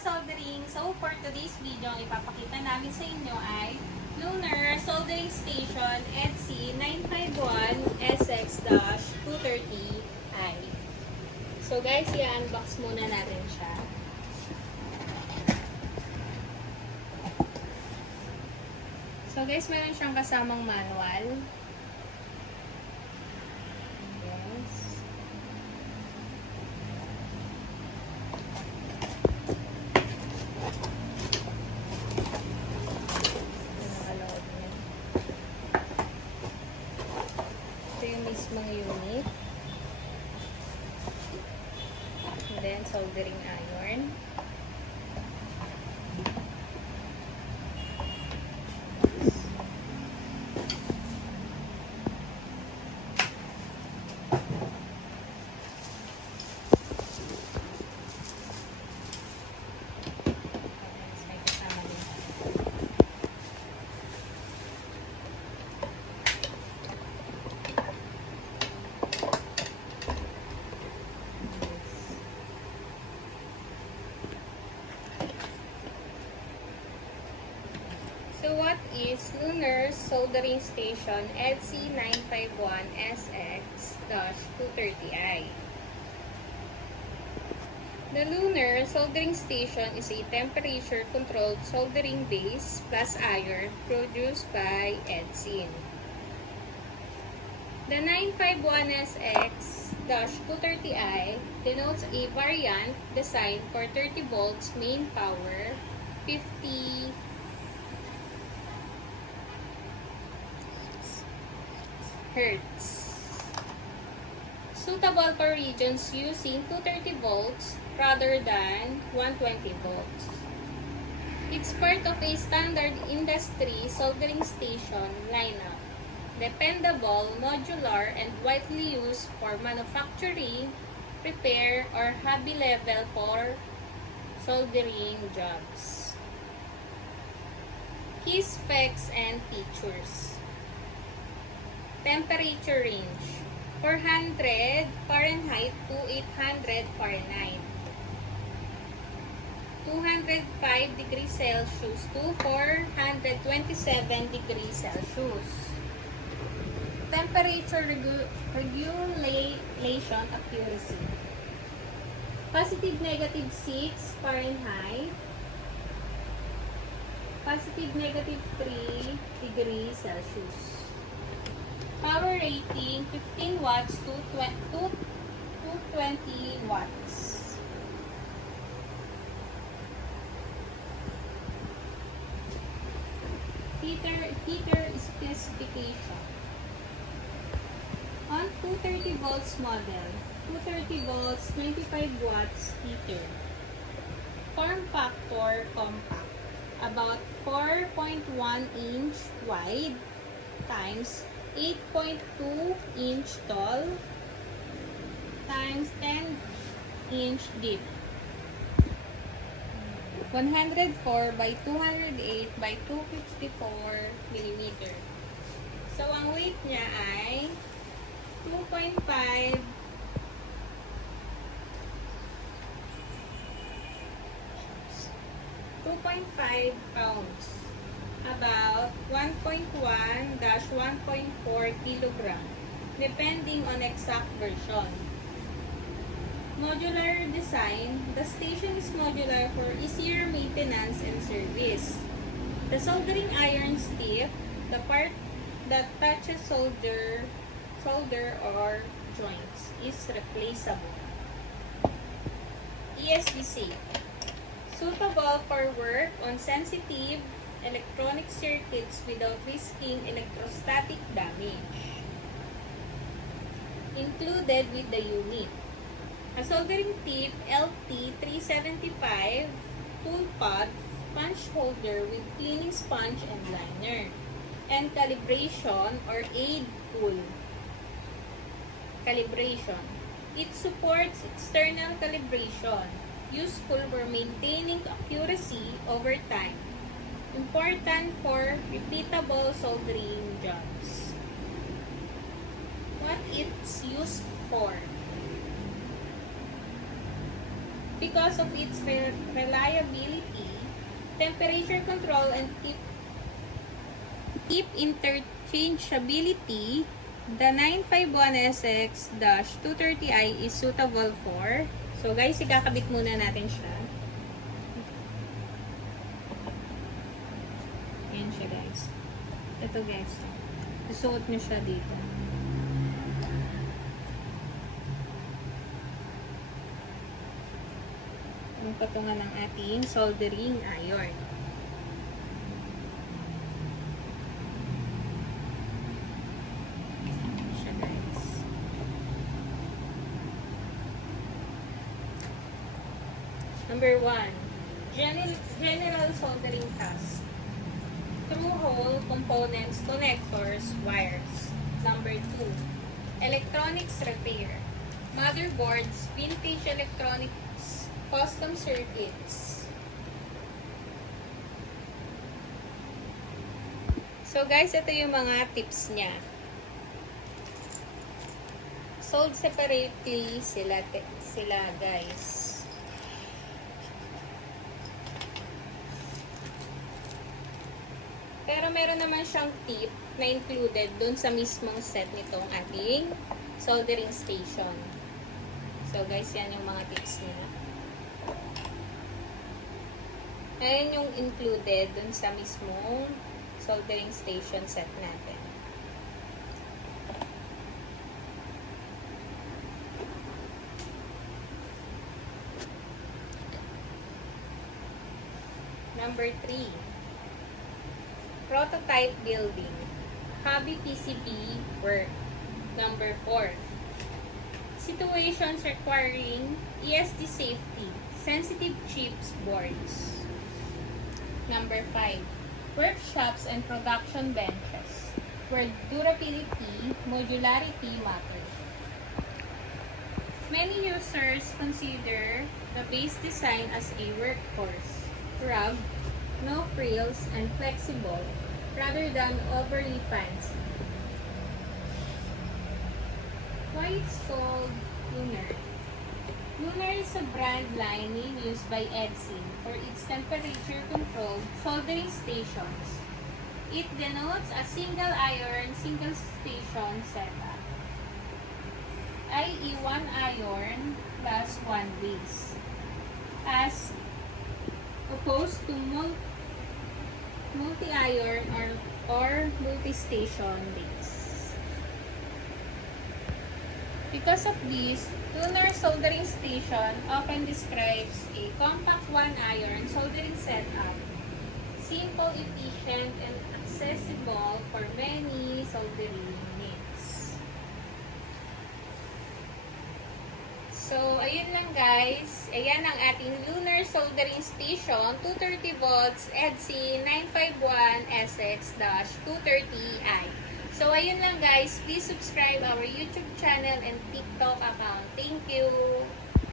ka-soldering! So, for today's video, ang ipapakita namin sa inyo ay Lunar Soldering Station EDSI 951SX-230i. So guys, i-unbox muna natin siya. So guys, meron siyang kasamang manual. Mismong unit. And then soldering iron. So what is Lunar Soldering Station EDSI 951SX-230i? The Lunar Soldering Station is a temperature-controlled soldering base plus iron produced by EDSI. The 951SX-230i denotes a variant designed for 30 volts main power, 50 Hertz. Suitable for regions using 230 volts rather than 120 volts. It's part of a standard industry soldering station lineup. Dependable, modular, and widely used for manufacturing, repair, or hobby level for soldering jobs. Key specs and features. Temperature range, 400 Fahrenheit to 800 Fahrenheit. 205 degrees Celsius to 427 degrees Celsius. Temperature regulation accuracy. Positive negative 6 Fahrenheit. Positive negative 3 degrees Celsius. Power rating 15 watts to 20 watts. Heater specification. On 230 volts model, 230 volts 95 watts heater. Form factor compact, about 4.1 inch wide times 8.2 inch tall times 10 inch deep. 104 by 208 by 254 mm. So, ang weight niya ay 2.5 pounds. About 1.1-1.4 kilogram, depending on exact version. Modular design. The station is modular for easier maintenance and service. The soldering iron tip, the part that touches solder or joints, is replaceable. ESDC. Suitable for work on sensitive electronic circuits without risking electrostatic damage. Included with the unit. A soldering tip LT375 tool pad, sponge holder with cleaning sponge and liner, and calibration or aid tool. Calibration. It supports external calibration, useful for maintaining accuracy over time. Important for repeatable soldering jobs. What it's used for. because of its reliability, temperature control, and keep interchangeability, the 951SX-230i is suitable for. So guys, ikakabit muna natin siya. Ayan siya guys. Ito guys. Isuot nyo siya dito. Ang patungan ng ating soldering iron. Siya guys. Number 1. General soldering task. Through-hole components, connectors, wires. Number 2. Electronics repair. Motherboards, vintage electronics, custom circuits. So guys, ito yung mga tips niya. Sold separately sila guys. Pero meron naman siyang tip na included dun sa mismong set nitong ating soldering station. So guys, yan yung mga tips niya. Ayan yung included dun sa mismong soldering station set natin. Number 3. Prototype building. Hobby PCB work. Number 4. Situations requiring ESD safety. Sensitive chips boards. Number 5. Workshops and production benches where durability, modularity matters. Many users consider the base design as a workhorse, rugged, no frills, and flexible, rather than overly fancy. Why it's called Lunar? Lunar is a brand line name used by Edsyn for its temperature-controlled soldering stations. It denotes a single iron, single station setup, i.e. one iron plus one base, as opposed to multi-iron or multi-station base. Because of this, Lunar soldering station often describes a compact one-iron soldering setup, simple, efficient, and accessible for many soldering needs. So, ayun lang guys. Ayan ang ating Lunar soldering station, 230 volts, Edsyn 951SX-230i. So, ayun lang guys. Please subscribe our YouTube channel and TikTok account. Thank you!